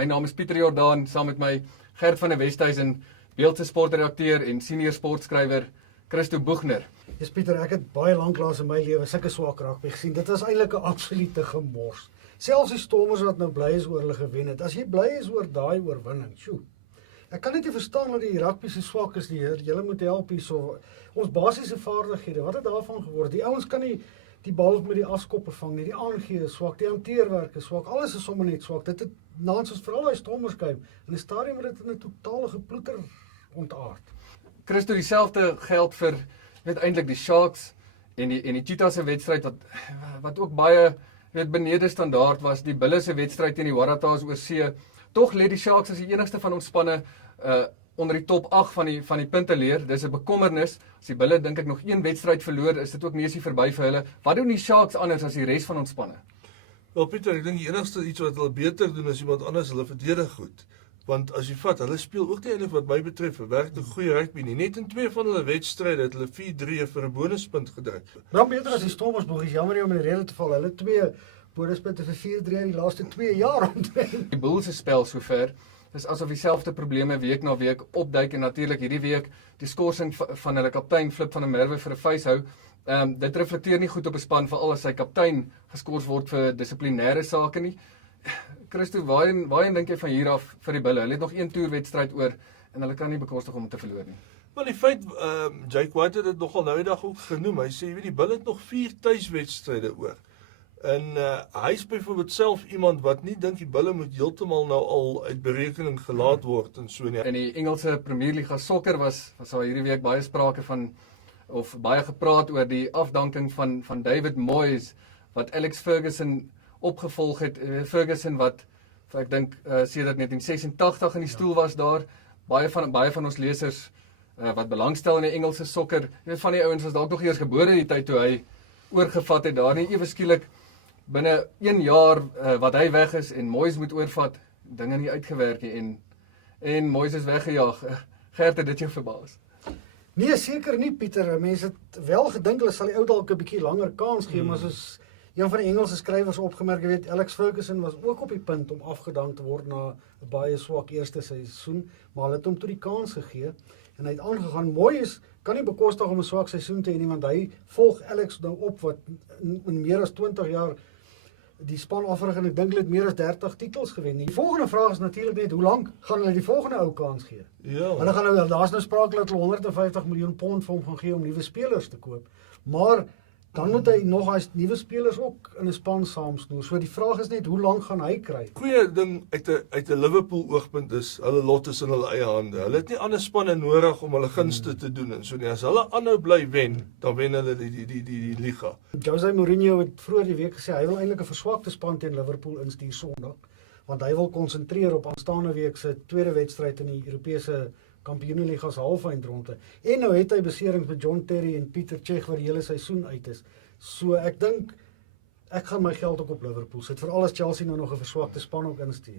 My naam is Pieter Jordaan, saam met my Gert van der Westhuizen, beeldse sportredakteur en senior sportskrywer Christo Boegner. Yes, Pieter, ek het baie lanklaas in my lewe sulke swak rugby gesien. Dit was eintlik 'n absolute gemors. Selfs die Stormers wat nou bly is oor hulle gewen het. As jy bly is oor daai oorwinning, sjoe. Ek kan net nie verstaan dat die rugby so swak is nie. Julle moet help hierso. Ons basiese vaardighede, wat het daarvan geword? Die ouens kan nie die bal met die afskoppe vang nie. Die aangee is swak, die hanteerwerk is swak. Alles is sommer net swak. Dit het naans ons veral daai Stormers game. In die stadium het dit in 'n totale geploeter ontaard. Christo, dieselfde geld vir eintlik die Sharks en die Cheetahs se wedstryd wat ook baie benede standaard was. Die Bulls se wedstryd teen die Waratahs oor see. Tog lê die Sharks as die enigste van ons spanne onder die top 8 van die punteleer. Dis 'n bekommernis. As die Bulls dink ek nog een wedstryd verloor, is dit ook neusie verby vir hulle. Wat doen die Sharks anders as die res van ons spanne? Wel Pieter, ek dink die enigste iets wat hulle beter doen as iemand anders, hulle verdedig goed. Want as jy vat, hulle speel ook nie eintlik wat my betref 'n werklik goeie rugby nie. Net in 2 van hulle wedstryde het hulle 4-3 vir 'n bonuspunt gedruk. Dan beter as die Stormers, Bogies, jammer nie om in die rede te val. Hulle 2 bonuspunte vir 4-3 in die laaste 2 jaar omtrent. Die Bulls se spel sover is asof dieselfde probleme week na week opduik en natuurlik hierdie week die skorsing van hulle kaptein Flip van der Merwe vir 'n facehou. Dit reflekteer nie goed op 'n span veral as sy kaptein geskort word vir dissiplinêre sake nie. Christo, waarheen dink jy van hier af vir die Bulle? Hulle het nog een toerwedstryd oor en hulle kan nie bekostig om te verloor nie. Maar die feit, Jake White het dit nogal nou die dag ook genoem. Hy sê, jy weet, die Bulle het nog 4 tuiswedstryde oor. En hy is byvoorbeeld self iemand wat nie dink die Bulle moet heeltemal nou al uit berekening gelaat word en so nie. In die Engelse Premier Liga sokker was daar hierdie week baie sprake van of baie gepraat oor die afdanking van David Moyes wat Alex Ferguson opgevolg het. Ferguson wat ek dink sedert 1986 in die stoel was daar. Baie van ons lesers wat belangstel in die Engelse sokker, jy weet van die ouens was dalk nog eers gebore die tyd toe hy oorgevat het daar nie. Ewe skielik binne 1 jaar wat hy weg is en Moyes moet oorvat, dinge nie uitgewerk nie en Moyes is weggejaag. Gert, het dit jou verbaas? Nee, seker nie, Pieter. Mense het wel gedink hulle sal die ou dalk 'n bietjie langer kans gee, maar soos een van die Engelse skrywers opgemerk, jy weet, Alex Ferguson was ook op die punt om afgedank te word na 'n baie swak eerste seisoen, maar hulle het hom toe die kans gegee en hy het aangegaan. Moyes kan nie bekostig om 'n swak seisoen te hê nie, want hy volg Alex nou op wat in meer as 20 jaar die span afrig en ek dink hulle het meer as 30 titels gewen. Die volgende vraag is natuurlik net hoe lank gaan hulle die volgende ou kans gee? Ja. Hulle gaan nou, daar's nou sprake dat hulle 150 miljoen pond vir hom gaan gee om nuwe spelers te koop. Maar dan moet hy nog as nuwe spelers ook in 'n span saamsnoer. So die vraag is net hoe lank gaan hy kry? Goeie ding uit 'n Liverpool oogpunt is hulle lot is in hulle eie hande. Hulle het nie ander spanne nodig om hulle gunste te doen en so nie. As hulle aanhou bly wen, dan wen hulle die liga. Jose Mourinho het vroeër die week gesê hy wil eintlik 'n verswakte span teen Liverpool instuur Sondag, want hy wil konsentreer op aanstaande week se tweede wedstryd in die Europese Kampioenenliga se halfeindronde. En nou het hy beserings met John Terry en Pieter Cech waar die hele seisoen uit is. So ek dink ek gaan my geld ook op Liverpool sit, veral as Chelsea nou nog 'n verswakte span ook instuur.